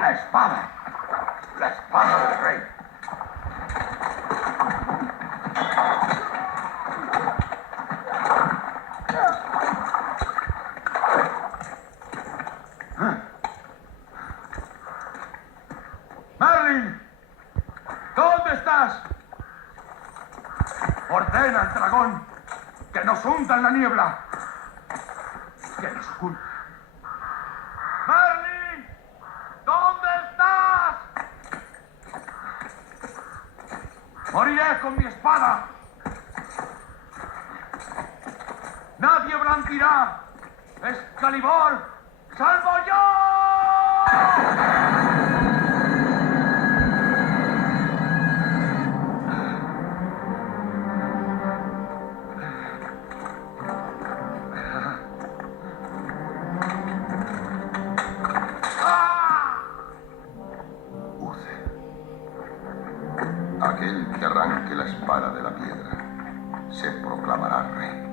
La espada. La espada del rey. ¡Merlin! ¿Dónde estás? Ordena al dragón que nos hunda en la niebla. Que nos oculte. ¡Merlin! ¿Dónde estás? Moriré con mi espada. Nadie blandirá. Excalibur, ¡salvo yo! Aquel que arranque la espada de la piedra se proclamará rey.